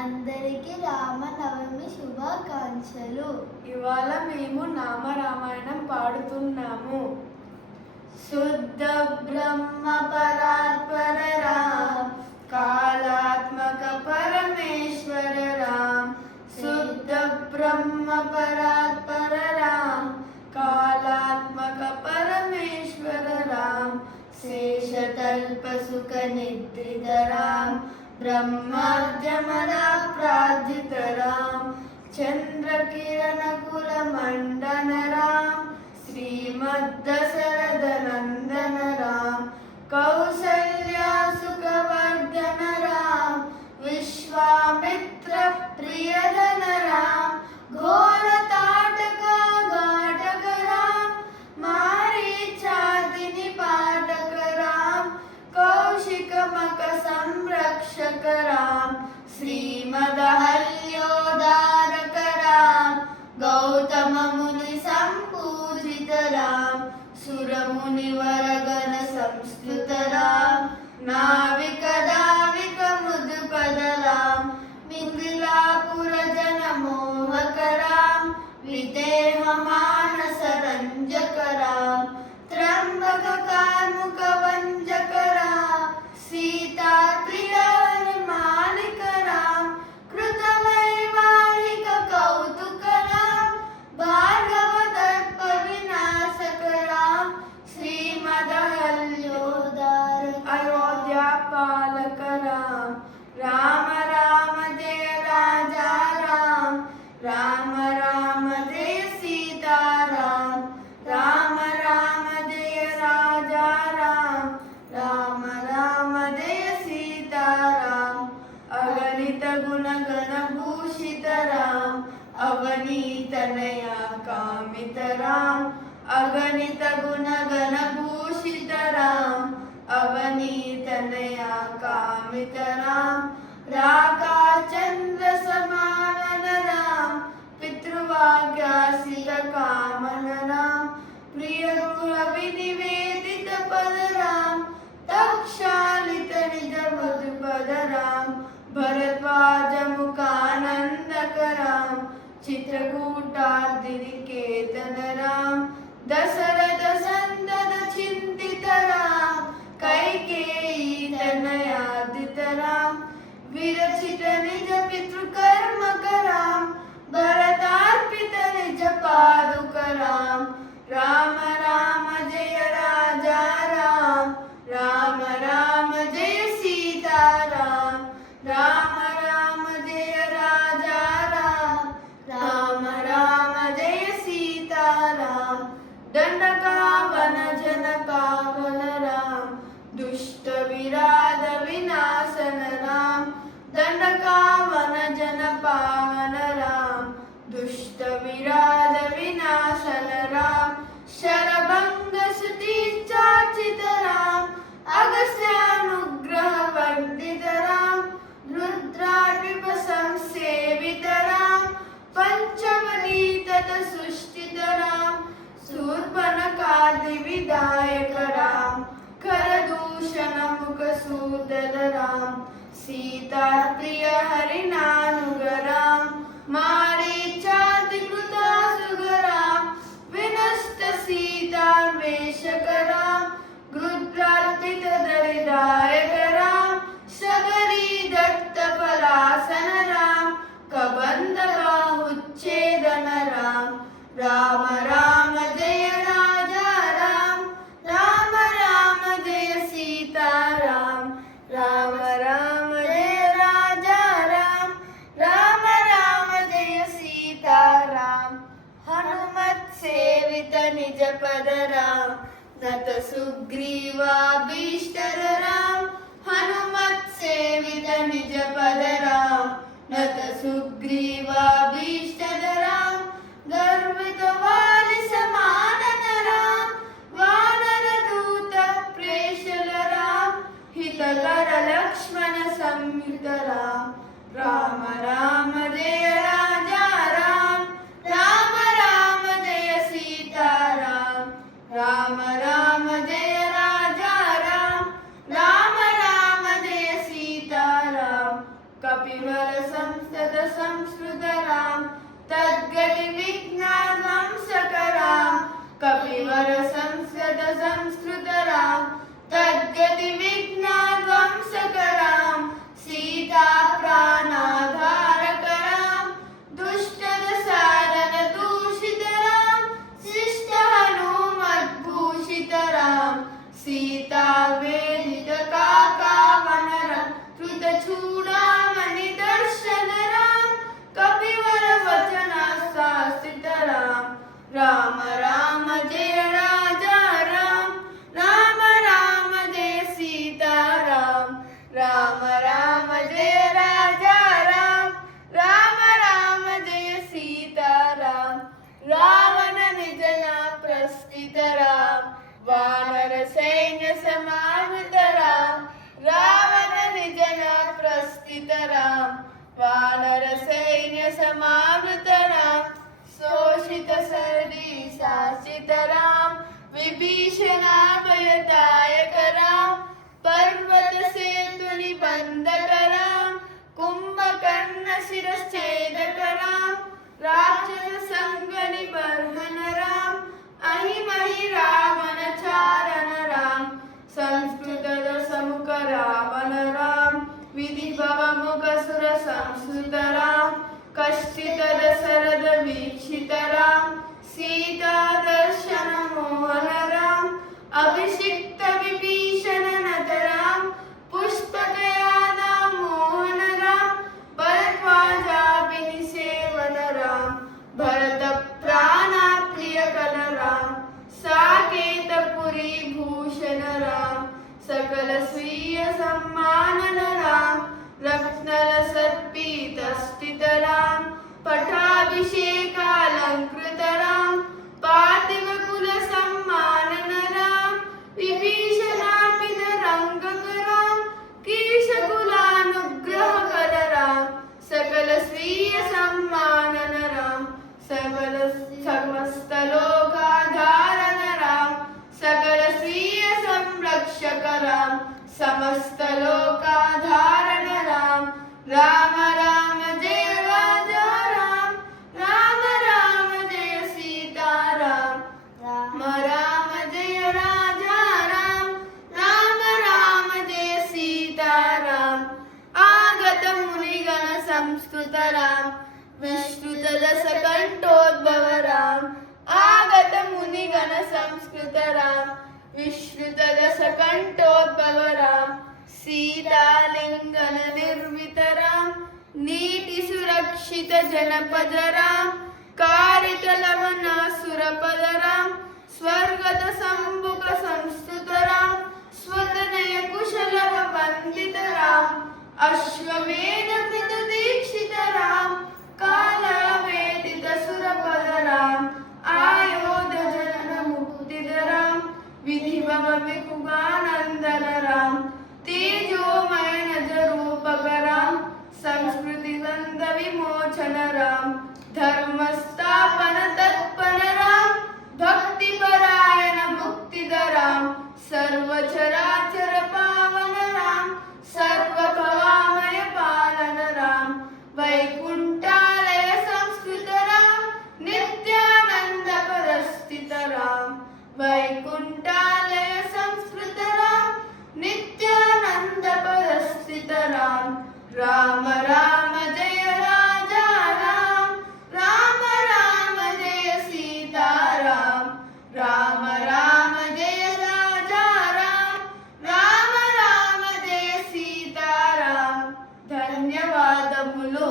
అందరికీ రామనవమి శుభాకాంక్షలు. ఇవాళ మేము నామరామాయణం పాడుతున్నాము. శుద్ధ బ్రహ్మ పరాత్పర రామ్, కాళాత్మక పరమేశ్వర రామ్. శుద్ధ బ్రహ్మ పరాత్పర రామ్, కాళాత్మక పరమేశ్వర రామ్. శేషతల్ప సుఖ నిద్రిత రామ్, బ్రహ్మార్జమరా ప్రార్థిత రామ్. చంద్రకిరణ కుల మండన రామ్, శ్రీమద్దశరథ నందన రామ్. కౌసల్యా సుఖవర్ధన రామ్, విశ్వామిత్ర ప్రియధన రామ్. ఘోర తాటక ఘాటక రామ్, మారీచాదిని పాటక రామ్. కౌశిక మక సంరక్షక రామ్, శ్రీమదహల్యోదారక రామ్. గౌతమ ముని సంపూజిత రామ్, సురముని వరగణ సంస్కృత రామ్. నావిక దావిక మృదుపద రామ్, మిథిలాపుర జన మోహక రామ్. విదేహ మానస రంజక రామ్, త్రంబక కార్ముక వంజక రామ్. సీతా ప్రియ మాలిక రామ్, కృత వైవాహిక కౌతుక రామ్. భార్గవ దర్ప వినాశక రామ్, శ్రీమదహల్యోదారక. అయోధ్య పాలక రామ్, రామ రామ జయ రాజా రామ్. రామ రామ జయ సీతారామ్, రామ రామ జయ రాజా రామ్. రామ రామ జయ సీతారామ్. అగణిత గుణగణ భూషిత రామ్, అవనీతనయ కామిత రామ్. అగణిత గుణగణ భూషిత రామ్, అవనీతనయ కామిత రామ్. రాకా చంద్ర సమానన రామ్, పితృవాక్యాసిత కామన రామ్. ప్రియ గృహ వినివేదిత పద రామ్, తక్షాళిత నిజ మధుపద రామ్. భరద్వాజ ముఖానందక రామ్, చిత్రకూటార్దిని కేతన రామ్. దశరథ సందన చింతిత రామ్, కైకేయీ తనయాదిత రామ్. విరచిత నిజ పితృకర్మక రామ్, భరతార్పిత నిజ పాదుక రామ్. రామ రామ జయ రాజా రామ్, రామ రామ జయ సీతారామ్. రామ రామ జయ రాజా రామ్, రామ రామ జయ సీతారామ్. దండకావన జనకావన రామ్, దుష్ట విరాధ వినాశన రామ్. దండకావన జన పావన రామ్, దుష్ట విరాధ వినాశన రామ్. శరభంగ శృతి చాచిత రామ్, అగస్త్యానుగ్రహ వందిత రామ్. రుద్రాద్రిప సంసేవిత రామ్, పంచమనీతత సృష్టిత రామ్. శూర్పణఖాది విదాయక రామ్, కరదూషణ ముఖ సూదర రామ్. సీతా ప్రియ హరినానుగ రామ్, మారీచాది కృతాసుగ రామ్. వినష్ట సీతాన్వేషక రామ్, గృద్రార్పిత దరిదాయక రామ్. శబరీ దత్త పలాసన రామ్, కబంధ బాహుచ్ఛేదన రామ్. రామ రామ జయ రాజా రామ్, రామ రామ జయ సీతారామ్. రామ రామ జయ రాజా రామ్, రామ రామ జయ సీతారామ్. హనుమత్ సేవిత నిజ పద రామ్, నత సుగ్రీవాభీష్టర రామ్. హనుమత్ సేవిత నిజ పద రామ్, నత సుగ్రీవాభీష్టర రామ్. గర్విత వాలి సమానన రామ్, వానర దూత ప్రేషల రామ్. హితకర లక్ష్మణ సంయుత రామ్, రామ రామ జయ రాజా రామ్. రామ రామ జయ సీతారామ్, రామ రామ జయ రాజా రామ్. రామ రామ జయ సీతారామ్. కపివర సంస్థత సంస్కృతరాం తద్గతి విఘ్నాధ్వంసకరాం కపివర సంస్థత సంస్కృతరాం తద్గతి విఘ్నాధ్వంసకరాం సీతా ప్రాణాధారకరాం దుష్టదసారణ దూషితరాం శిష్ట హనుమద్భూషితరాం సీతా వేదిత కాకావనర కృత చూడామణి దర్శనరాం కపివర వచన శాసితరాం రామ రామ జయ రాజా రామ రామ రామ జయ సీతారాం రామ రామ జయ రాజా రామ రామ రామ జయ సీతారాం రావణ నిజన ప్రస్థితరాం వానర సైన్య సమావృతరాం రావణ నిజన ప్రస్థితరాం వానర సైన్య సమావృతరాం శోషిత సరళి శాసితరాం విభీషణాభయదాయకరాం పర్వత సేతు నిబంధకరాం కుంభకర్ణ శిరశ్ఛేదకరాం రాక్షస సంగ నిబర్హనరాం అహిమహి రావణ చారణరాం సంస్కృత సముఖ రావణరాం విధి భవముఖ సుర సంస్కృతరాం కష్టిత దశరథ వీక్షితరాం సీతా దర్శన మోహనరాం అభిషిక్త విభీషణ నతరాం పుష్పకయాదా మోహనరాం భరద్వాజాభిని సేవనరాం భరత ప్రాణ ప్రియకలరాం సాకేతపురి భూషణరాం సకల స్వీయ సమ్మాననరాం రత్నల సర్పీతస్థితరాం పటాభిషేకాలంకృతరాం పార్థివ కుల సమ్మాననరాం విభీషణార్పిత రంగకరాం కీశకులానుగ్రహకరరాం సకల స్వీయ సమ్మాననరాం సకల సమస్త లోకాధారణరాం సకల స్వీయ సంరక్షకరాం సమస్త లోకాధారణరాం రామ రామ జయ రాజా రామ రామ రామ జయ సీతారాం రామ రామ జయ రాజా రామ రామ రామ జయ సీతారాం ఆగత మునిగణ సంస్కృతరాం విశ్రుత దశ కంఠోద్భవరాం ఆగత మునిగణ సంస్కృతరాం విశ్రుత దశ కంఠోద్భవరాం సీతాలింగన నిర్వితరాం నీటి సురక్షిత జనపదరాం కారిత లవణ సురపదరాం స్వర్గత సంబుక సంస్థుతరాం స్వతనయ కుశలవ వందితరాం అశ్వమేధ కృత దీక్షితరాం కాలవేదిత సురపదరాం ఆయోధ జనన ముక్తిదరాం విధిభవ వికుగానందనరాం తేజోమయ నజ రూపకరాం సంస్కృతి దంద విమోచనరాం ధర్మస్థాపన తత్పరరాం భక్తిపరాయణ ముక్తిదరాం సర్వచరాచర పావనరాం సర్వభవామయ పాలనరాం వైకుంఠాలయ సంస్కృతరాం నిత్యానంద పరస్థితరాం వైకుంఠాలయ సంస్కృతరాం నిత్యానంద పరస్థితరాం రామ రామ జయ రాజా రామ రామ రామ జయ సీతారాం రామ రామ జయ రాజా రామ రామ రామ జయ సీతారాం ధన్యవాదములు.